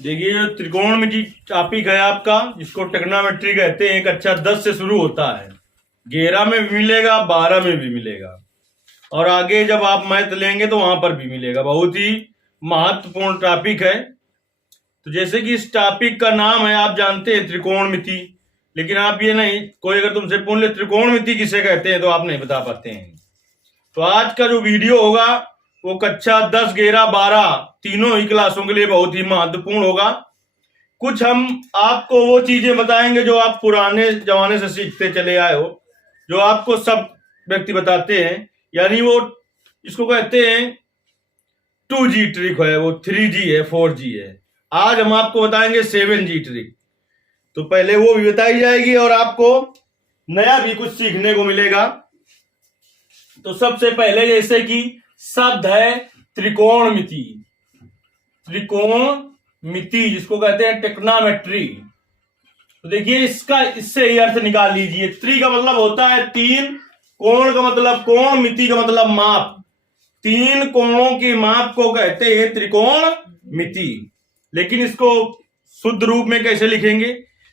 देखिए जो त्रिकोणमिति टॉपिक है आपका, जिसको ट्रिग्नोमेट्री कहते हैं, कक्षा 10 से शुरू होता है। 11 में भी मिलेगा, 12 में भी मिलेगा, और आगे जब आप मैथ लेंगे तो वहां पर भी मिलेगा। बहुत ही महत्वपूर्ण टॉपिक है। तो जैसे कि इस टॉपिक का नाम है, आप जानते हैं त्रिकोणमिति, लेकिन आप ये नहीं, कोई अगर तुमसे पूछ ले त्रिकोणमिति किसे कहते हैं तो आप नहीं बता पाते हैं। तो आज का जो वीडियो होगा वो कक्षा 10, 11, 12 तीनों ही क्लासों के लिए बहुत ही महत्वपूर्ण होगा। कुछ हम आपको वो चीजें बताएंगे जो आप पुराने जमाने से सीखते चले आए हो, जो आपको सब व्यक्ति बताते हैं। यानी वो इसको कहते हैं 2G ट्रिक है, वो 3G है, 4G है। आज हम आपको बताएंगे 7G ट्रिक। तो पहले वो भी बताई जाएगी और आपको नया भी कुछ सीखने को मिलेगा। तो सबसे पहले जैसे कि शब्द है त्रिकोणमिति। त्रिकोणमिति जिसको कहते हैं ट्रिग्नोमेट्री। तो देखिए इससे ही अर्थ निकाल लीजिए। त्रि का मतलब होता है तीन, कोण का मतलब कोण, मिति का मतलब माप। तीन कोणों की माप को कहते हैं त्रिकोणमिति। लेकिन इसको शुद्ध रूप में कैसे लिखेंगे?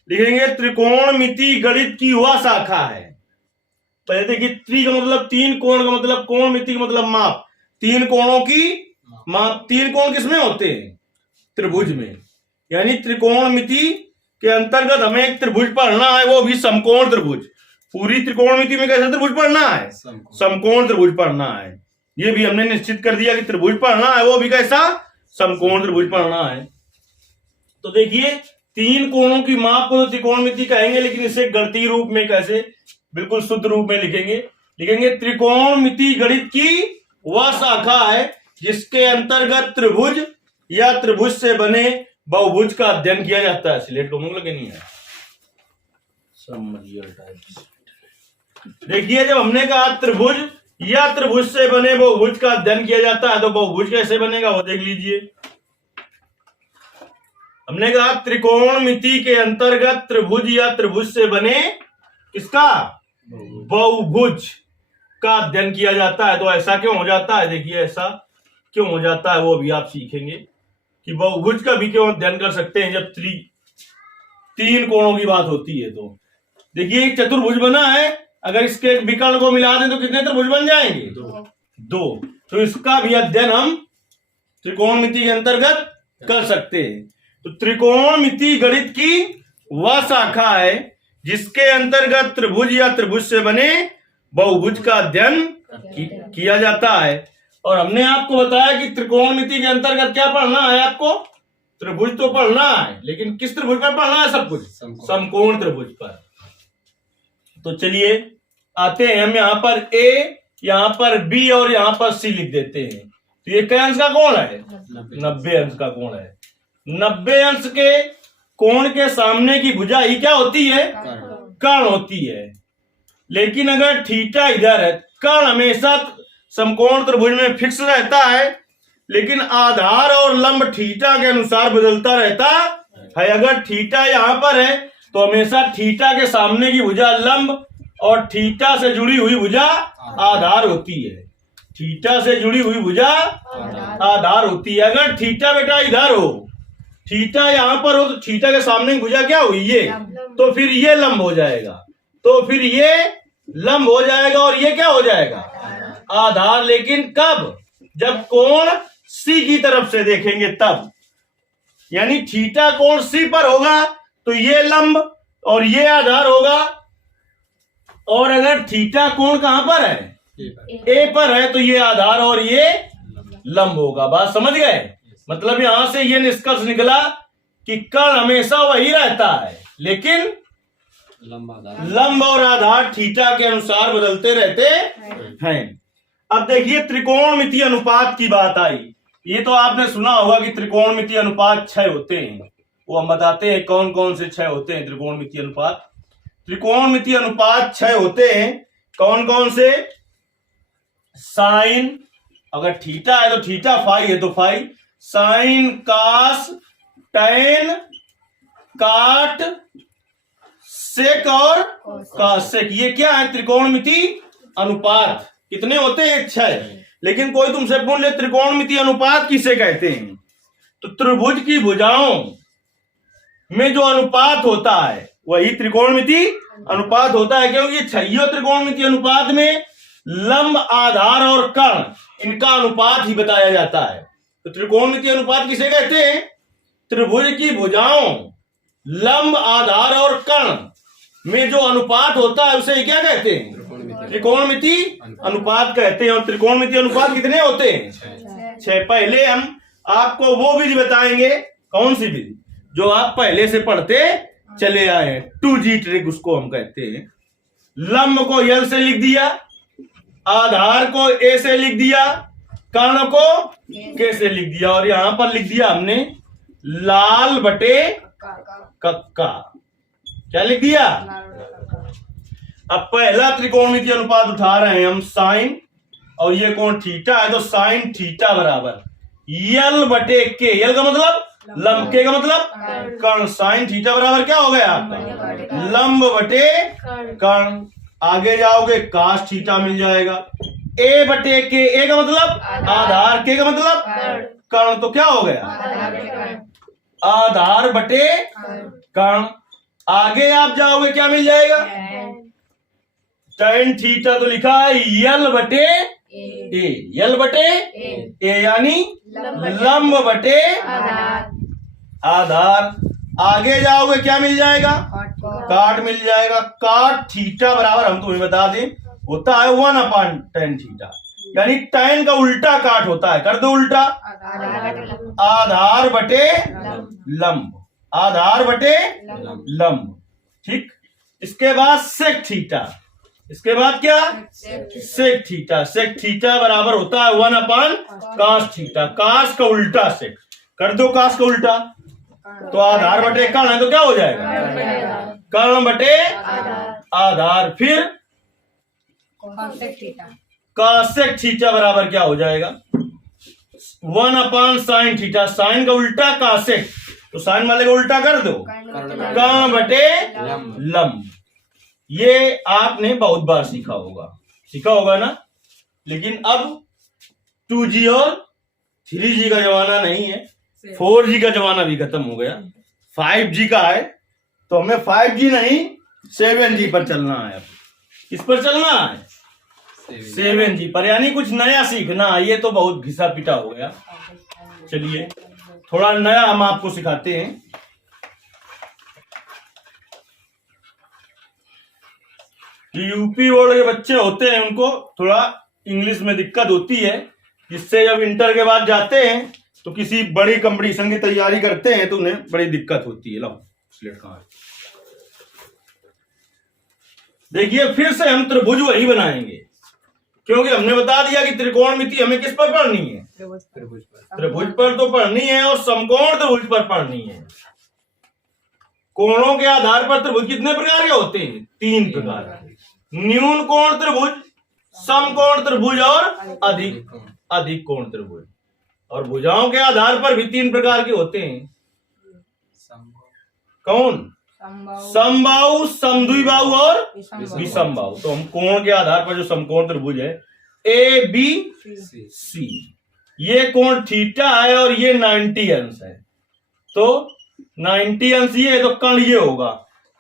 लिखेंगे त्रिकोणमिति गणित की वह शाखा है। पहले देखिए, त्रि का मतलब तीन, कोण का मतलब कोण, मिति का मतलब माप। तीन कोणों की माप। तीन कोण किसमें होते हैं? त्रिभुज में। यानी त्रिकोणमिति के अंतर्गत हमें एक त्रिभुज पढ़ना है, वो भी समकोण त्रिभुज। पूरी त्रिकोणमिति में कैसा त्रिभुज पढ़ना है? समकोण त्रिभुज पढ़ना है। ये भी हमने निश्चित कर दिया कि त्रिभुज पढ़ना है, वो भी कैसा? समकोण त्रिभुज पढ़ना है। तो देखिए, तीन कोणों की माप को त्रिकोणमिति कहेंगे, लेकिन इसे गणितीय रूप में कैसे बिल्कुल शुद्ध रूप में लिखेंगे त्रिकोणमिति गणित की वह शाखा है जिसके अंतर्गत त्रिभुज या त्रिभुज से बने बहुभुज का अध्ययन किया जाता है। सिलेट को मुंह लगे नहीं है। देखिए, जब हमने कहा त्रिभुज या त्रिभुज से बने बहुभुज का अध्ययन किया जाता है, तो बहुभुज कैसे बनेगा वो देख लीजिए। हमने कहा त्रिकोणमिति के अंतर्गत त्रिभुज या त्रिभुज से बने किसका? बहुभुज का अध्ययन किया जाता है। तो ऐसा क्यों हो जाता है? देखिए, ऐसा क्यों हो जाता है वो भी आप सीखेंगे कि बहुभुज का भी क्यों अध्ययन कर सकते हैं जब तीन कोणों की बात होती है। तो देखिए, एक चतुर्भुज बना है, अगर इसके विकर्ण को मिला दें तो कितने त्रिभुज बन जाएंगे? दो। तो इसका भी अध्ययन हम त्रिकोणमिति के अंतर्गत कर सकते हैं। तो त्रिकोणमिति गणित की वह शाखा है जिसके अंतर्गत त्रिभुज या त्रिभुज से बने बहुभुज का अध्ययन किया जाता है। और हमने आपको बताया कि त्रिकोणमिति के अंतर्गत क्या पढ़ना है आपको? त्रिभुज तो पढ़ना है, लेकिन किस त्रिभुज पर पढ़ना है? सब कुछ समकोण त्रिभुज पर। तो चलिए आते हैं, हम यहाँ पर ए, यहाँ पर बी और यहाँ पर सी लिख देते हैं। तो ये क्या अंश का कोण है? 90 अंश का कोण है। 90 अंश के कोण के सामने की भुजा ही क्या होती है? कर्ण होती है। लेकिन अगर थीटा इधर है, कर्ण हमेशा समकोण त्रिभुज में फिक्स रहता है, लेकिन आधार और लंब थीटा के अनुसार बदलता रहता है। अगर थीटा यहाँ पर है तो हमेशा थीटा के सामने की भुजा लंब और थीटा से जुड़ी हुई भुजा आधार होती है। थीटा से जुड़ी हुई भुजा आधार होती है। अगर थीटा बेटा इधर हो, थीटा यहाँ पर हो, तो थीटा के सामने की भुजा क्या हुई? ये। तो फिर ये लंब हो जाएगा, तो फिर ये लंब हो जाएगा और ये क्या हो जाएगा? आधार। लेकिन कब? जब कोण सी की तरफ से देखेंगे तब। यानी थीटा कोण सी पर होगा तो ये लंब और ये आधार होगा, और अगर थीटा कोण कहां पर है? ए पर है, तो ये आधार और ये लंब होगा। बात समझ गए? मतलब यहां से ये निष्कर्ष निकला कि कर्ण हमेशा वही रहता है, लेकिन लंब और आधार थीटा के अनुसार बदलते रहते हैं। अब देखिए, त्रिकोणमिति अनुपात की बात आई। ये तो आपने सुना होगा कि त्रिकोणमिति अनुपात 6 होते हैं। वो हम बताते हैं कौन कौन से 6 होते हैं त्रिकोणमिति अनुपात। त्रिकोणमिति अनुपात 6 होते हैं। कौन कौन से? साइन, अगर थीटा है तो थीटा, फाई है तो फाई, साइन, कास, टैन, काट, सेक और कासेक। ये क्या है? त्रिकोणमिति अनुपात। कितने होते हैं? 6। लेकिन कोई तुमसे पूछ ले त्रिकोणमिति अनुपात किसे कहते हैं, तो त्रिभुज की भुजाओं में जो अनुपात होता है वही त्रिकोणमिति अनुपात होता है, क्योंकि छहियों त्रिकोणमिति अनुपात में लंब, आधार और कर्ण इनका अनुपात ही बताया जाता है। तो त्रिकोणमिति अनुपात किसे कहते हैं? त्रिभुज की भुजाओं, लंब, आधार और कर्ण में जो अनुपात होता है उसे क्या कहते हैं? त्रिकोणमिति अनुपात कहते हैं। और त्रिकोणमिति अनुपात कितने होते हैं? 6। पहले हम आपको वो विधि बताएंगे, कौन सी विधि जो आप पहले से पढ़ते चले आए हैं, 2G ट्रिक उसको हम कहते हैं। लंब को L से लिख दिया, आधार को A से लिख दिया, कर्ण को K से लिख दिया, और यहां पर लिख दिया हमने लाल बटे कक्का। क्या लिख दिया? अब पहला त्रिकोणमिति अनुपात उठा रहे हैं हम साइन, और ये कोण थीटा है, तो साइन थीटा बराबर L बटे K। L का मतलब लंब, K का मतलब कर्ण। साइन थीटा बराबर क्या हो गया आपका? लंब बटे कर्ण। आगे जाओगे काश थीटा मिल जाएगा। A बटे K, A का मतलब आधार, K का मतलब कर्ण, तो क्या हो गया? आधार बटे कर्ण। आगे आप जाओगे क्या मिल जाएगा? tan थीटा तो लिखा है L बटे A, L बटे A यानी लंब बटे आधार। आगे जाओगे क्या मिल जाएगा? काट मिल जाएगा। काट थीटा बराबर हम तुम्हें बता दें होता है 1/tan थीटा, यानी tan का उल्टा काट होता है। कर दो उल्टा, आधार बटे लंब, आधार बटे लंब। ठीक, इसके बाद सेक थीटा, इसके बाद क्या? Sec theta. सेक थीटा बराबर होता है 1/cos थीटा, कास का उल्टा सेक। कर दो कास का उल्टा, तो आधार बटे कर्ण है, तो क्या हो जाएगा? कर्ण बटे आधार। फिर कासेक थीटा बराबर क्या हो जाएगा? 1/sin थीटा, साइन का उल्टा कासेक, तो साइन वाले का उल्टा कर दो, कर्ण बटे लंब। ये आपने बहुत बार सीखा होगा ना। लेकिन अब 2G और 3G का जमाना नहीं है, 4G का जमाना भी खत्म हो गया, 5G का है। तो हमें 5G नहीं 7G पर चलना है। अब किस पर चलना है? 7G पर, यानी कुछ नया सीखना। ये तो बहुत घिसा पिटा हो गया। चलिए थोड़ा नया हम आपको सिखाते हैं। यूपी बोर्ड के बच्चे होते हैं, उनको थोड़ा इंग्लिश में दिक्कत होती है, जिससे जब इंटर के बाद जाते हैं तो किसी बड़ी कंपटीशन की तैयारी करते हैं तो उन्हें बड़ी दिक्कत होती है। लो स्लेट कहां है? देखिए फिर से हम त्रिभुज वही बनाएंगे, क्योंकि हमने बता दिया कि त्रिकोणमिति हमें किस पर पढ़नी है? त्रिभुज पर तो पढ़नी है, और समकोण त्रिभुज पर पढ़नी है। कोणों के आधार पर त्रिभुज कितने प्रकार के होते हैं? 3 प्रकार के। न्यून कोण त्रिभुज, समकोण त्रिभुज और अधिक कोण त्रिभुज। और भुजाओं के आधार पर भी 3 प्रकार के होते हैं। कौन? समबाहु, समद्विबाहु और विषमबाहु। तो हम कोण के आधार पर जो समकोण त्रिभुज है ABC, ये कोण थीटा है और ये 90 अंश है। तो 90 अंश ये है, तो कर्ण ये होगा।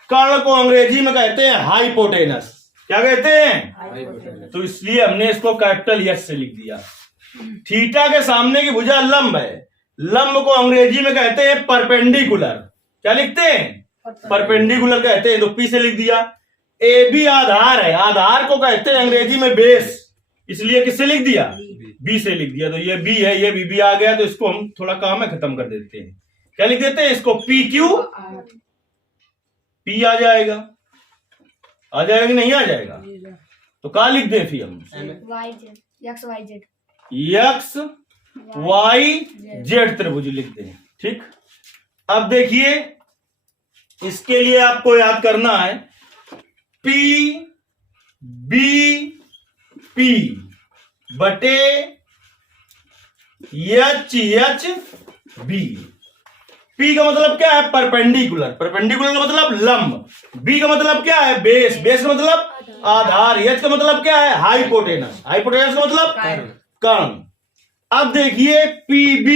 कर्ण को अंग्रेजी में कहते हैं हाइपोटेनस। क्या कहते हैं? तो इसलिए हमने इसको कैपिटल S से लिख दिया। थीटा के सामने की भुजा लंब है, लंब को अंग्रेजी में कहते हैं परपेंडिकुलर। क्या लिखते हैं? परपेंडिकुलर कहते हैं, तो P से लिख दिया। AB आधार है, आधार को कहते हैं अंग्रेजी में बेस, इसलिए किससे लिख दिया? B से लिख दिया। तो ये B है, ये BB आ गया, तो इसको हम थोड़ा काम में खत्म कर देते हैं। क्या लिख देते हैं इसको? PQ, P आ जाएगा। आ जाएगा कि नहीं आ जाएगा? तो क्या लिख दें फिर हम? X Y Z त्रिभुज लिख दें। ठीक, अब देखिए इसके लिए आपको याद करना है P B P बटे H H B। P का मतलब क्या है? परपेंडिकुलर। परपेंडिकुलर का मतलब लंब। B का मतलब क्या है? बेस। बेस का मतलब आधार। H का मतलब क्या है? हाइपोटेनस। हाइपोटेनस का मतलब कर्ण। अब देखिए P/B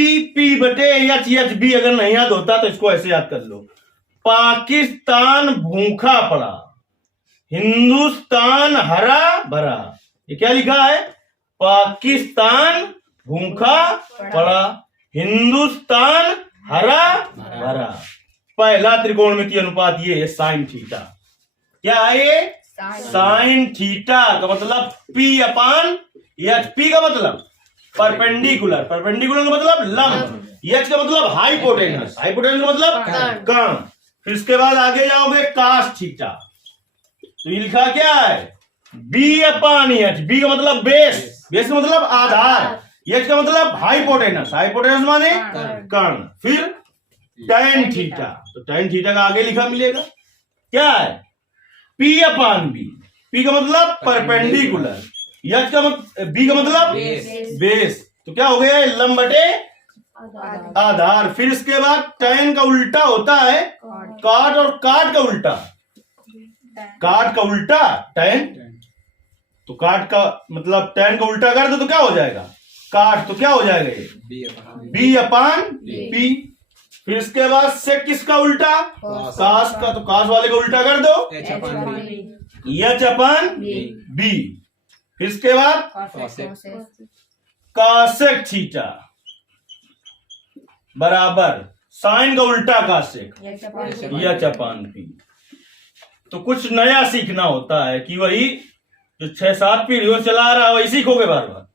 अगर नहीं याद होता तो इसको ऐसे याद कर लो। पाकिस्तान भूखा पड़ा, हिंदुस्तान हरा भरा। ये क्या लिखा है? पाकिस्तान भूखा पड़ा, हिंदुस्तान हरा भरा। पहला त्रिकोणमितीय अनुपात ये है साइन थीटा। क्या है ये? साइन थीटा का मतलब P/H। P का मतलब परपेंडिकुलर, परपेंडिकुलर का मतलब लंब, H का मतलब हाइपोटेनस, हाइपोटेनस का मतलब कर्ण। फिर इसके बाद आगे जाओगे कास थीटा, तो ये लिखा क्या है? B/H। B का मतलब बेस, बेस का मतलब आधार, H का मतलब हाइपोटेनस, हाइपोटेनस माने कर्ण। फिर tan थीटा, तो tan थीटा का आगे लिखा मिलेगा क्या है? P/B। P का मतलब परपेंडिकुलर, H का B का मतलब बेस, तो क्या हो गया? लंब बटे आधार। फिर इसके बाद tan का उल्टा होता है काट, और काट का उल्टा, काट का उल्टा tan, तो काट का मतलब tan का उल्टा कर दो तो क्या हो जाएगा? काट, तो क्या हो जाएगा ये? B/P। फिर इसके बाद सेक किसका उल्टा? कास का, तो कास वाले का उल्टा कर दो H/B। फिर इसके बाद कासेक थीटा बराबर साइन का उल्टा कासेक H/P। तो कुछ नया सीखना होता है कि वही जो 6-7 पीढ़ियों चला रहा है वही सीखोगे बार बार।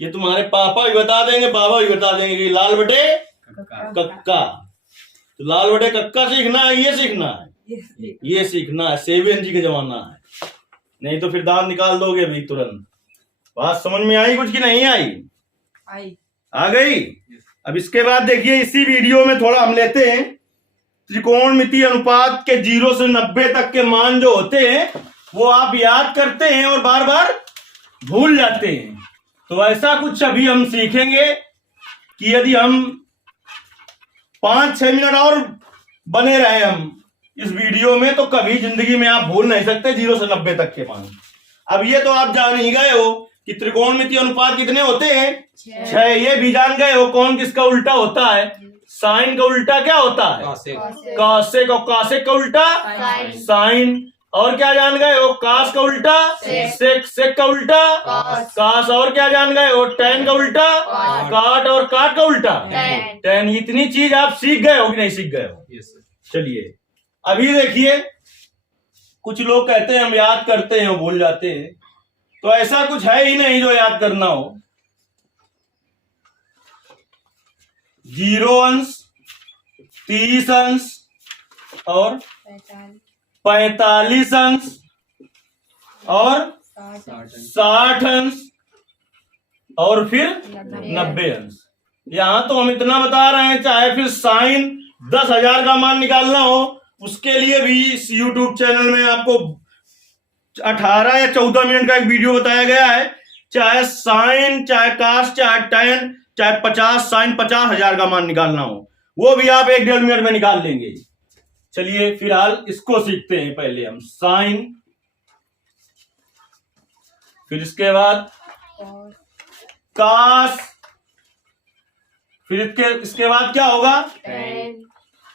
ये तुम्हारे पापा भी बता देंगे, बाबा भी बता देंगे कि लाल बटे कक्का, तो लाल बटे कक्का सीखना है, ये सीखना है, ये सीखना है। 7G का जमाना है, नहीं तो फिर दांत निकाल दोगे अभी तुरंत। बात समझ में आई कुछ की नहीं आई? आ गई। अब इसके बाद देखिए इसी वीडियो में थोड़ा हम लेते हैं त्रिकोणमितीय अनुपात के 0 से 90 तक के मान जो होते हैं वो आप याद करते हैं और बार बार भूल जाते हैं। तो ऐसा कुछ अभी हम सीखेंगे कि यदि हम 5-6 मिनट और बने रहे हम इस वीडियो में तो कभी जिंदगी में आप भूल नहीं सकते 0 से 90 तक के मान। अब ये तो आप जान ही गए हो कि त्रिकोणमितीय अनुपात कितने होते हैं? 6। ये भी जान गए हो कौन किसका उल्टा होता है? साइन का उल्टा क्या होता है? कासेक, और कासेक का उल्टा साइन। और क्या जान गए हो? कास का उल्टा सेक, सेक का उल्टा कास। और क्या जान गए हो? टैन का उल्टा काट, और काट का उल्टा टैन। इतनी चीज आप सीख गए हो कि नहीं सीख गए हो? चलिए अभी देखिए, कुछ लोग कहते हैं हम याद करते हैं भूल जाते हैं, तो ऐसा कुछ है ही नहीं जो याद करना हो। 0 अंश, 30 अंश और 45 अंश और 60 अंश और फिर 90 अंश। यहां तो हम इतना बता रहे हैं, चाहे फिर साइन 10,000 का मान निकालना हो उसके लिए भी इस YouTube चैनल में आपको 18 या 14 मिनट का एक वीडियो बताया गया है। चाहे साइन, चाहे कास, चाहे टैन, चाहे 50 साइन 50,000 का मान निकालना हो वो भी आप 1-1.5 मिनट में निकाल लेंगे। चलिए फिलहाल इसको सीखते हैं। पहले हम साइन, फिर इसके बाद कास, फिर इसके बाद क्या होगा?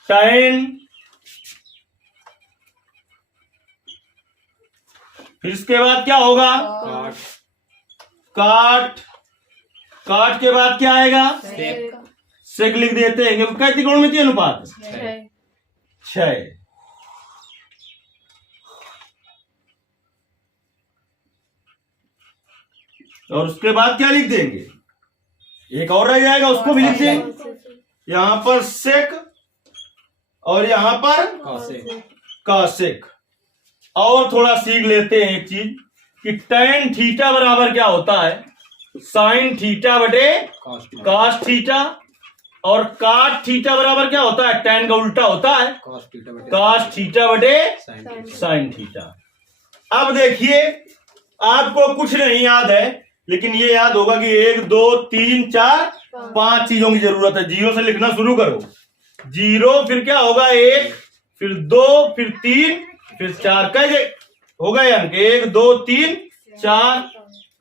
टैन, फिर इसके बाद क्या होगा? काट, काट के बाद क्या आएगा? सेक लिख देते हैं क्योंकि क्या त्रिकोणमितीय अनुपात 6। और उसके बाद क्या लिख देंगे? एक और रह जाएगा, उसको भी लिख देंगे। यहां पर सेक और यहां पर कासेक। और थोड़ा सीख लेते हैं एक चीज कि टैन थीटा बराबर क्या होता है? साइन थीटा बटे कास थीटा। और काट थीटा बराबर क्या होता है? टैन का उल्टा होता है कास थीटा बटे साइन थीटा। अब देखिए आपको कुछ नहीं याद है, लेकिन ये याद होगा कि 1 2 3 4 5 चीजों की जरूरत है। 0 से लिखना शुरू करो। 0 फिर क्या होगा? 1, फिर 2, फिर 3, फिर 4। कैसे हो गए अंक? 1 2 3 4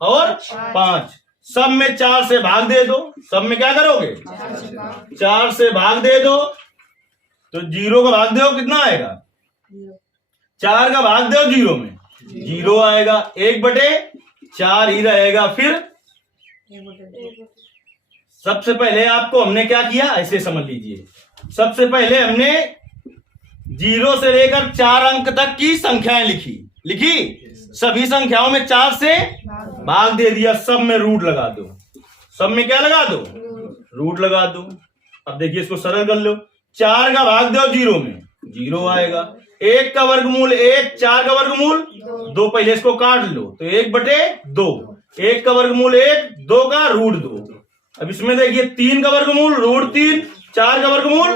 और 5। सब में 4 से भाग दे दो। सब में क्या करोगे? 4 से भाग दे दो तो 0 का भाग दो कितना आएगा? 4 का भाग दो 0 में 0 आएगा। 1/4 ही रहेगा। फिर सबसे पहले आपको हमने क्या किया, ऐसे समझ लीजिए। सबसे पहले हमने 0 से लेकर 4 अंक तक की संख्याएं लिखी। सभी संख्याओं में 4 से भाग दे दिया। सब में रूट लगा दो। सब में क्या लगा दो? रूट लगा दो। अब देखिए इसको सरल कर लो। 4 का भाग दो 0 में 0 आएगा। 1 का वर्गमूल 1, 4 का वर्गमूल 2। पहले इसको काट लो तो 1/2। 1 का वर्गमूल 1, 2 का रूट 2। अब इसमें देखिए 3 का वर्गमूल √3, 4 का वर्गमूल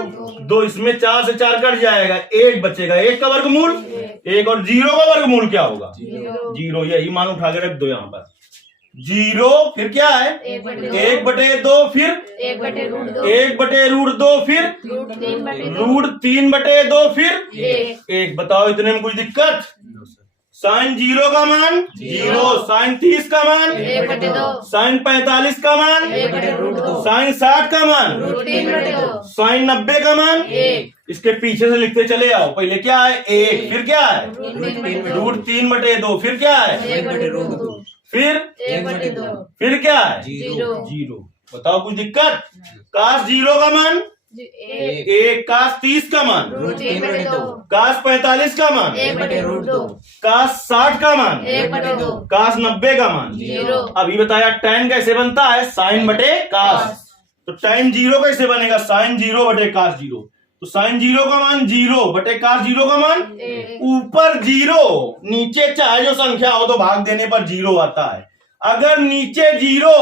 2। इसमें 4 से 4 कट जाएगा, 1 बचेगा। 1 का वर्गमूल 1 और 0 का वर्गमूल क्या होगा? 0। यही मान उठा के रख दो यहाँ पर। 0 फिर क्या है? 1/2 फिर 1/√2 फिर √3/2 फिर 1। बताओ इतने में कुछ दिक्कत? साइन 0 का मान 0, साइन 30 का मान 1/2, साइन 45 का मान 1/√2, साइन 60 का मान √3/2, साइन 90 का मान 1, इसके पीछे से लिखते चले आओ। पहले क्या है? 1, फिर क्या है? √3/2, फिर क्या है? 1/√2, फिर 1/2, फिर क्या है? 0। बताओ कुछ दिक्कत? काश 0 का मान 1, काश 30 का मान √3/2, काश 45 का मान 1/√2, काश 60 का मान 1/2, काश 90 का मान 0। अभी बताया tan कैसे बनता है? साइन बटे काश। तो tan 0 कैसे बनेगा? साइन 0 बटे काश 0। तो साइन 0 का मान 0 बटे काश 0 का मान 1। ऊपर 0, नीचे चाहे जो संख्या हो तो भाग देने पर 0 आता है। अगर नीचे 0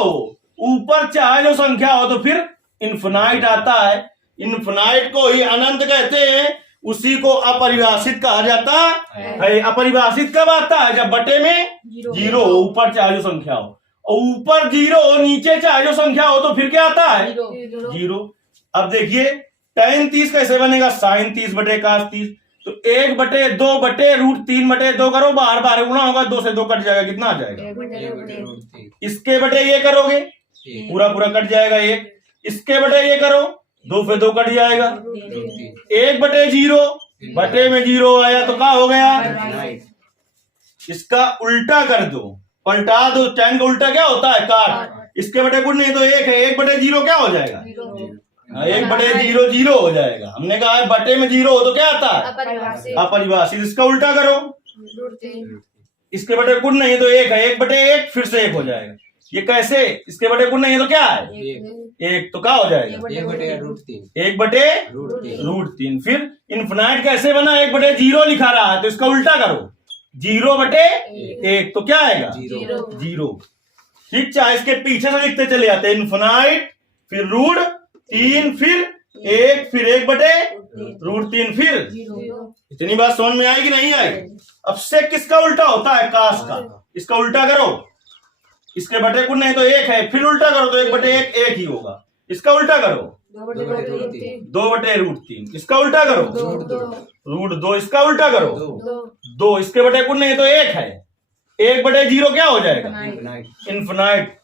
ऊपर चाहे जो संख्या हो तो फिर इन्फिनाइट आता है। इन्फिनाइट को ही अनंत कहते हैं। उसी को अपरिभाषित कहा जाता है। अपरिभाषित कब आता है? जब बटे में 0 ऊपर चाहे जो संख्या हो, और ऊपर 0 नीचे चाहे जो संख्या हो तो फिर क्या आता है? 0। अब देखिए tan 30 कैसे बनेगा? साइन 30 बटे काश 30। तो 1/2 बटे √3/2 करो, बार बार गुणा होगा, 2 से 2 कट जाएगा, कितना आ जाएगा? इसके बटे ये करोगे पूरा पूरा कट जाएगा 1। इसके बटे ये करो 2 से 2 कट जाएगा। 1/0 बटे में 0 आया तो क्या हो गया? इसका उल्टा कर दो, पलटा दो। tan का उल्टा क्या होता है? काट। इसके बटे कुछ नहीं तो 1 है। 1/0 क्या हो जाएगा? 1/0 0 हो जाएगा। हमने कहा है बटे में 0 हो तो क्या आता है? अपरिभाषित। इसका उल्टा करो। इसके बटे कुछ नहीं तो 1 है। 1/1 फिर से 1 हो जाएगा। ये कैसे? इसके बटे कुछ नहीं है तो क्या है? 1 तो क्या हो जाएगा? 1/√3। फिर इन्फिनाइट कैसे बना? 1/0 लिखा रहा है तो इसका उल्टा करो, 0/1 तो क्या आएगा? 0। ठीक, चाहे इसके पीछे से लिखते चले जाते हैं। इन्फिनाइट फिर √3 फिर 1 फिर 1/√3 फिर। इतनी बात समझ में आएगी नहीं आएगी? अब से किसका उल्टा होता है? काश का। इसका उल्टा करो। इसके बटे कुछ नहीं तो 1 है, फिर उल्टा करो तो 1/1 1 ही होगा। इसका उल्टा करो 2/√3। इसका उल्टा करो √2। इसका उल्टा करो 2। इसके बटे कुछ नहीं तो 1 है। 1/0 क्या हो जाएगा? इन्फिनाइट।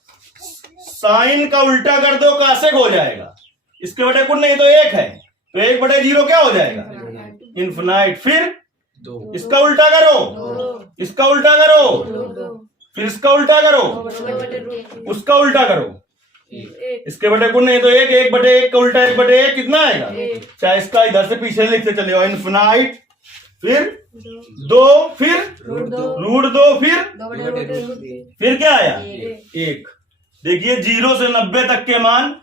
साइन का उल्टा कर दो, कासेक हो जाएगा। इसके बटे कुछ नहीं तो 1 है तो 1/0 क्या हो जाएगा? इन्फिनाइट। फिर इसका उल्टा करो, इसका उल्टा करो, फिर इसका उल्टा करो, उसका उल्टा करो। इसके बटे कुछ नहीं तो 1, 1/1 का उल्टा 1/1 कितना आएगा? चाहे इसका इधर से पीछे लिखते चले जाओ। इन्फिनाइट फिर 2 फिर √2 फिर क्या आया? 1। देखिए 0 से 90 तक के मान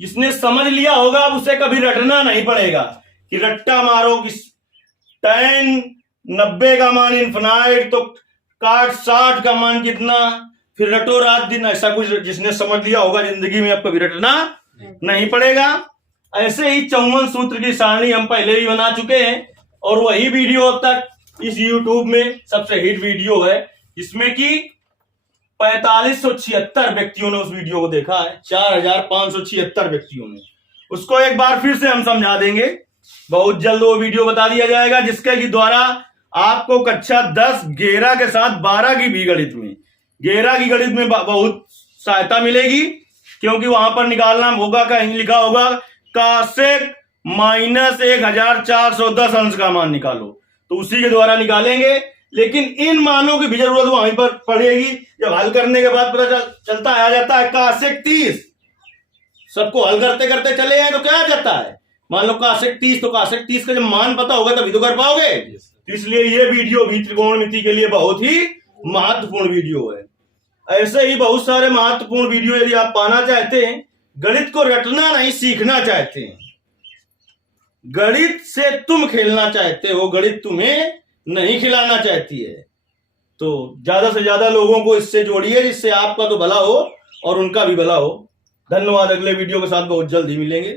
जिसने समझ लिया होगा अब उसे कभी रटना नहीं पड़ेगा कि रट्टा मारो कि tan 90 का मान इन्फिनाइट तो काट 60 का मान कितना, फिर रटो रात दिन। ऐसा कुछ जिसने समझ लिया होगा जिंदगी में अब कभी रटना नहीं पड़ेगा। ऐसे ही 54 सूत्र की सारणी हम पहले भी बना चुके हैं और वही वीडियो अब तक इस YouTube में सबसे हिट वीडियो है, जिसमें कि 4576 व्यक्तियों ने उस वीडियो को देखा है। 4576 व्यक्तियों ने। उसको एक बार फिर से हम समझा देंगे। बहुत जल्द वो वीडियो बता दिया जाएगा जिसके द्वारा आपको कक्षा 10 11 के साथ 12 की भी गणित में, 11 की गणित में बहुत सहायता मिलेगी, क्योंकि वहां पर निकालना होगा, कहीं लिखा होगा कासेक माइनस 1410 अंश का मान निकालो, तो उसी के द्वारा निकालेंगे। लेकिन इन मानों की भी जरूरत वहीं पर पड़ेगी। जब हल करने के बाद पता चलता आ जाता है कासेक 30, सबको हल करते करते चले जाए तो क्या आ जाता है, मान लो कासेक 30, तो कासेक 30 का जब मान पता होगा तभी तो कर पाओगे। तो इसलिए ये वीडियो भी त्रिकोणमिति के लिए बहुत ही महत्वपूर्ण वीडियो है। ऐसे ही बहुत सारे महत्वपूर्ण वीडियो यदि आप पाना चाहते हैं, गणित को रटना नहीं सीखना चाहते हैं, गणित से तुम खेलना चाहते हो, गणित तुम्हें नहीं खिलाना चाहती है, तो ज्यादा से ज्यादा लोगों को इससे जोड़िए, जिससे आपका तो भला हो और उनका भी भला हो। धन्यवाद। अगले वीडियो के साथ बहुत जल्द ही मिलेंगे।